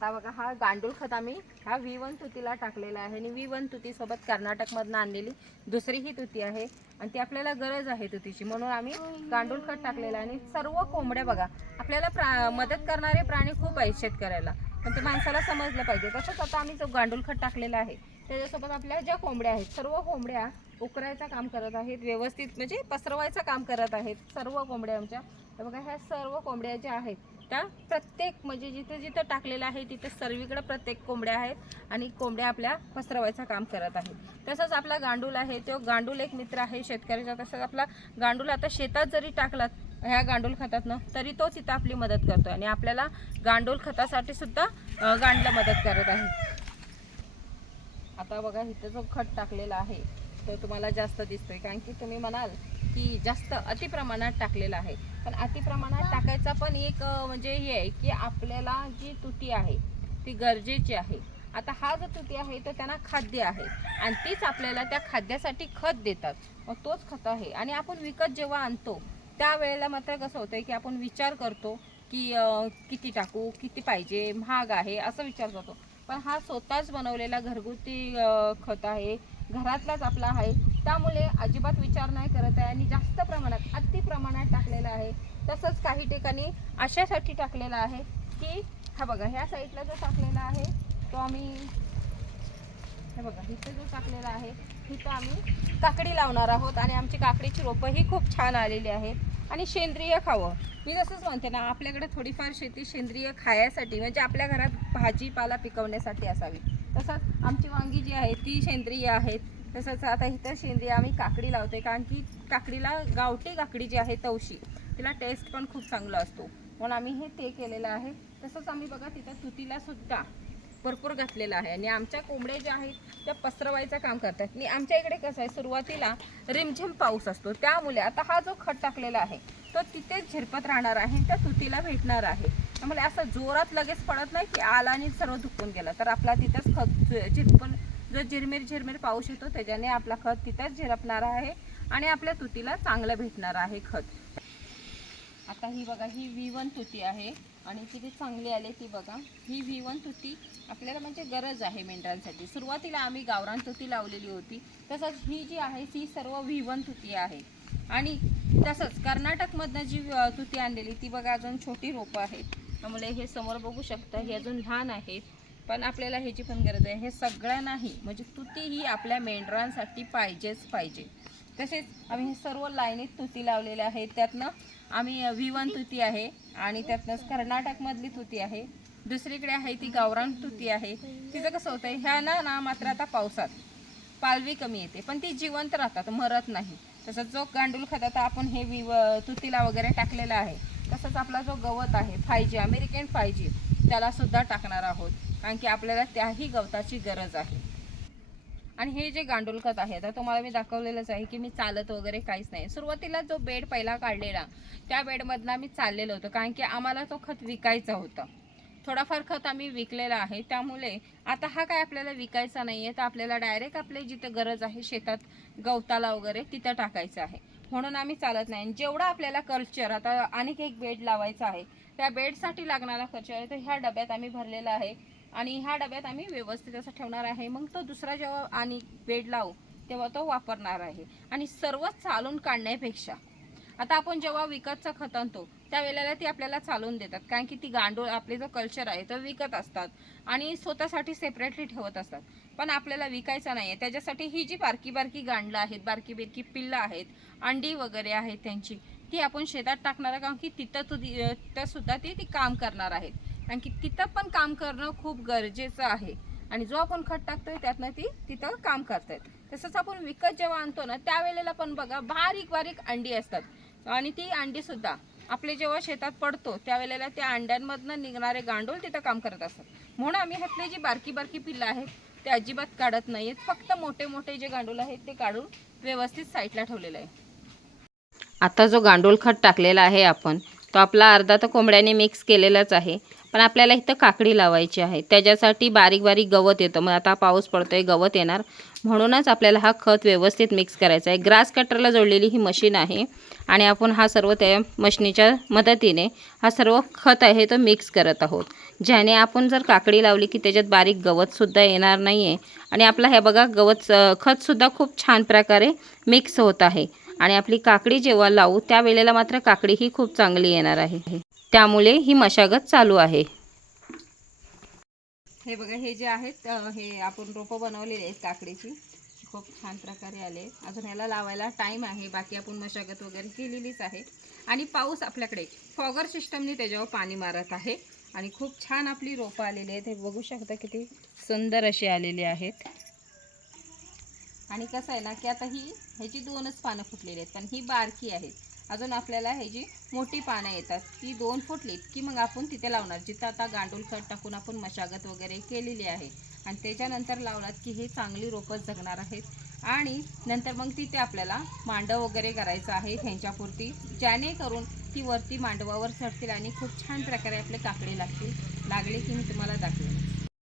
आता बघा हा गांडूळ खत आम्ही हा व्ही वन तुतीला टाकलेला आहे. आणि व्ही वन तुतीसोबत कर्नाटकमधनं आणलेली दुसरी ही तुती आहे. आणि ती आपल्याला गरज आहे तुतीची. म्हणून आम्ही गांडूळ खत टाकलेलं आहे. आणि सर्व कोंबड्या बघा आपल्याला प्रा मदत करणारे प्राणी खूप आहेत शेतकऱ्याला. पण ते माणसाला समजलं पाहिजे. तसंच आता आम्ही जो गांडूळ खत टाकलेला आहे त्याच्यासोबत आपल्या ज्या कोंबड्या आहेत सर्व कोंबड्या उकरायचं काम करत आहेत व्यवस्थित म्हणजे पसरवायचं काम करत आहेत सर्व कोंबड्या आमच्या. तर बघा ह्या सर्व कोंबड्या ज्या आहेत त्या प्रत्येक म्हणजे जिथे जिथं टाकलेलं आहे तिथं सर्वीकडं प्रत्येक कोंबड्या आहेत आणि कोंबड्या आपल्या पसरवायचं काम करत आहेत. तसंच आपला गांडूल आहे तो गांडूल एक मित्र आहे शेतकऱ्याचा. तसंच आपला गांडूल आता शेतात जरी टाकलात ह्या गांडूल खतातनं तरी तो तिथं आपली मदत करतो आणि आपल्याला गांडूल खतासाठी सुद्धा गांडला मदत करत आहे. आता बघा इथं जो खत टाकलेला आहे तो तुम्हाला जास्त दिसतोय. कारण की तुम्ही म्हणाल की जास्त अतिप्रमाणात टाकलेला आहे. पण अति प्रमाणात टाकायचा पण एक म्हणजे हे आहे की आपल्याला जी तुती आहे ती गरजेची आहे. आता हा जो तुती आहे तो त्यांना खाद्य आहे. आणि तीच आपल्याला त्या खाद्यासाठी खत देतात. मग तोच खत आहे. आणि आपण विकत जेव्हा आणतो त्यावेळेला मात्र कसं होतं की आपण विचार करतो की किती टाकू किती पाहिजे महाग आहे असं विचार करतो. पण हा स्वतःच बनवलेला घरगुती खत आहे. घरातलाच आपला आहे. त्यामुळे अजिबात विचार नाही करत आहे आणि जास्त प्रमाणात अति प्रमाणात टाकलेला आहे. तसंच काही ठिकाणी अशासाठी टाकलेला आहे की हा बघा ह्या साईडला जो टाकलेला आहे तो आम्ही हे बघा इथे जो टाकलेला आहे तिथं आम्ही काकडी लावणार आहोत आणि आमची काकडीची रोपंही खूप छान आलेली आहेत. आणि सेंद्रिय खावं. मी जसंच म्हणते ना आपल्याकडे थोडीफार शेती सेंद्रिय खायासाठी म्हणजे आपल्या घरात भाजीपाला पिकवण्यासाठी असावी. तसंच आमची वांगी जी आहे ती सेंद्रिय आहेत तसंच आता इथं सेंद्रिय आम्ही काकडी लावते कारण की काकडीला गावठी काकडी जी आहे तवशी तिला टेस्ट पण खूप चांगला असतो. म्हणून आम्ही हे ते केलेलं आहे. तसंच आम्ही बघा तिथं तुतीला सुद्धा भरपूर घातलेलं आहे. आणि आमच्या कोंबड्या ज्या आहेत त्या पसरवायचं काम करतात. आणि आमच्या इकडे कसं आहे सुरुवातीला रिमझिम पाऊस असतो. त्यामुळे आता हा जो खत टाकलेला आहे तो तिथेच झिरपत राहणार आहे त्या तुतीला भेटणार आहे. त्यामुळे असं जोरात लगेच पडत नाही की आला आणि सर्व धुकून गेला. तर आपला तिथंच खत झिरपण जो झिरमिर झिरमिर पाऊस येतो त्याच्याने आपला खत तिथंच झिरपणार आहे आणि आपल्या तुतीला चांगलं भेटणार आहे खत. आता ही बघा ही व्ही वन तुती आहे आणि किती चांगली आली ती बघा. ही व्ही वन तुती आपल्याला म्हणजे गरज आहे मेंढरांसाठी. सुरुवातीला आम्ही गावरान तुती लावलेली होती. तसंच ही जी आहे ती सर्व व्ही वन तुती आहे. आणि तसंच कर्नाटकमधनं जी तुती आणलेली ती बघा अजून छोटी रोपं आहेत. त्यामुळे हे समोर बघू शकता हे अजून लहान आहेत. पण आपल्याला ह्याची पण गरज आहे. हे सगळं नाही म्हणजे तुती ही आपल्या मेंढरांसाठी पाहिजेच पाहिजे. तसेच आम्ही हे सर्व लाईनीत तुती लावलेल्या आहेत. त्यातनं आम्ही विवन तुती आहे आणि त्यातनंच कर्नाटकमधली तुती आहे. दुसरीकडे आहे ती गावरान तुती आहे. तिचं कसं होतं ह्या ना ना मात्र आता पावसात पालवी कमी येते. पण ती जिवंत राहतात मरत नाही. तसंच जो गांडूळ खताचा आपण हे वि तुतीला वगैरे टाकलेला आहे तसंच आपला जो गवत आहे फाय जी अमेरिकन फाय जी त्यालासुद्धा टाकणार आहोत. कारण की आपल्याला त्याही गवताची गरज आहे. आणि हे जे गांडूळ खत आहे तर तुम्हाला मी दाखवलेलंच आहे की मी चालत वगैरे काहीच नाही. सुरुवातीला जो बेड पहिला काढलेला त्या बेडमधला आम्ही चाललेलो होतो कारण की आम्हाला तो खत विकायचा होता. थोडाफार खत आम्ही विकलेला आहे त्यामुळे आता हा काय आपल्याला विकायचा नाही आहे तर आपल्याला डायरेक्ट आपली जिथं गरज आहे शेतात गवताला वगैरे तिथं टाकायचं आहे. म्हणून आम्ही चालत नाही. जेवढा आपल्याला कल्चर आता आणखी एक बेड लावायचा आहे त्या बेडसाठी लागणारा खर्च आहे तर ह्या डब्यात आम्ही भरलेला आहे. आणि ह्या डब्यात आम्ही व्यवस्थित असं ठेवणार आहे. मग तो दुसरा जेव्हा आणि बेड लावू तेव्हा तो वापरणार आहे. आणि सर्व चालून काढण्यापेक्षा आता आपण जेव्हा विकतचं खत आणतो त्यावेळेला ती आपल्याला चालून देतात. कारण की ती गांडूळ आपले जो कल्चर आहे तो विकत असतात. आणि स्वतःसाठी सेपरेटली ठेवत असतात. पण आपल्याला विकायचं नाही आहे त्याच्यासाठी ही जी बारकी बारकी गांडलं आहेत बारकी बिरकी पिल्लं आहेत अंडी वगैरे आहेत त्यांची ती आपण शेतात टाकणार आहे कारण की तिथं तू तिथं सुद्धा ती ती काम करणार आहेत. कारण की तिथं पण काम करणं खूप गरजेचं आहे. आणि जो आपण खत टाकतोय त्यातनं ती तिथं काम करतायत. तसंच आपण विकत जेव्हा आणतो ना त्यावेळेला पण बघा बारीक बारीक अंडी असतात. आणि ती अंडी सुद्धा. आपले जेव्हा शेतात पडतो त्यावेळेला त्या अंड्यांमधनं निघणारे गांडूळ तिथं काम करत असतात. म्हणून आम्ही ह्यातली जी बारकी बारकी पिल्लं आहेत ते अजिबात काढत नाहीत फक्त मोठे मोठे जे गांडूळ आहेत ते काढून व्यवस्थित साईडला ठेवलेलं आहे. आता जो गांडूळ खत टाकलेला आहे आपण तो आपला अर्धा तर कोंबड्याने मिक्स केलेलाच आहे. पण आपल्याला इथं काकडी लावायची आहे. त्याच्यासाठी बारीक बारीक गवत येतं. मग आता पाऊस पडतो आहे गवत येणार. म्हणूनच आपल्याला हा खत व्यवस्थित मिक्स करायचा आहे. ग्रास कटरला जोडलेली ही मशीन आहे आणि आपण हा सर्व त्या मशीनीच्या मदतीने हा सर्व खत आहे तो मिक्स करत आहोत. ज्याने आपण जर काकडी लावली की त्याच्यात बारीक गवतसुद्धा येणार नाही आहे आणि आपला हे बघा गवत खतसुद्धा खूप छान प्रकारे मिक्स होत आहे. आणि आपली काकडी जेव्हा लावू त्यावेळेला मात्र काकडी ही खूप चांगली येणार आहे. त्यामुळे ही मशागत चालू आहे. हे बघा हे जे आहेत हे आपण रोपं बनवलेली आहेत काकडीची. खूप छान प्रकारे आले. अजून ह्याला लावायला टाईम आहे. बाकी आपण मशागत वगैरे केलेलीच आहे. आणि पाऊस आपल्याकडे फॉगर सिस्टमने त्याच्यावर पाणी मारत आहे. आणि खूप छान आपली रोपं आलेली आहेत. हे बघू शकता किती सुंदर अशी आलेली आहेत. आणि कसं आहे ना की आता ही ह्याची दोनच पानं फुटलेली आहेत. पण ही बारकी आहेत. अजून आपल्याला ह्याची मोठी पानं येतात ती दोन फुटलीत की मग आपण तिथे लावणार. जिथं आता गांडूळ खत टाकून आपण मशागत वगैरे केलेली आहे. आणि त्याच्यानंतर लावलात की हे चांगली रोपं जगणार आहेत. आणि नंतर मग तिथे आपल्याला मांडव वगैरे करायचं आहे ह्यांच्यापुरती जेणेकरून ती वरती मांडवावर चढतील आणि खूप छान प्रकारे आपले काकडे लागतील. लागले की मी तुम्हाला दाखवेन.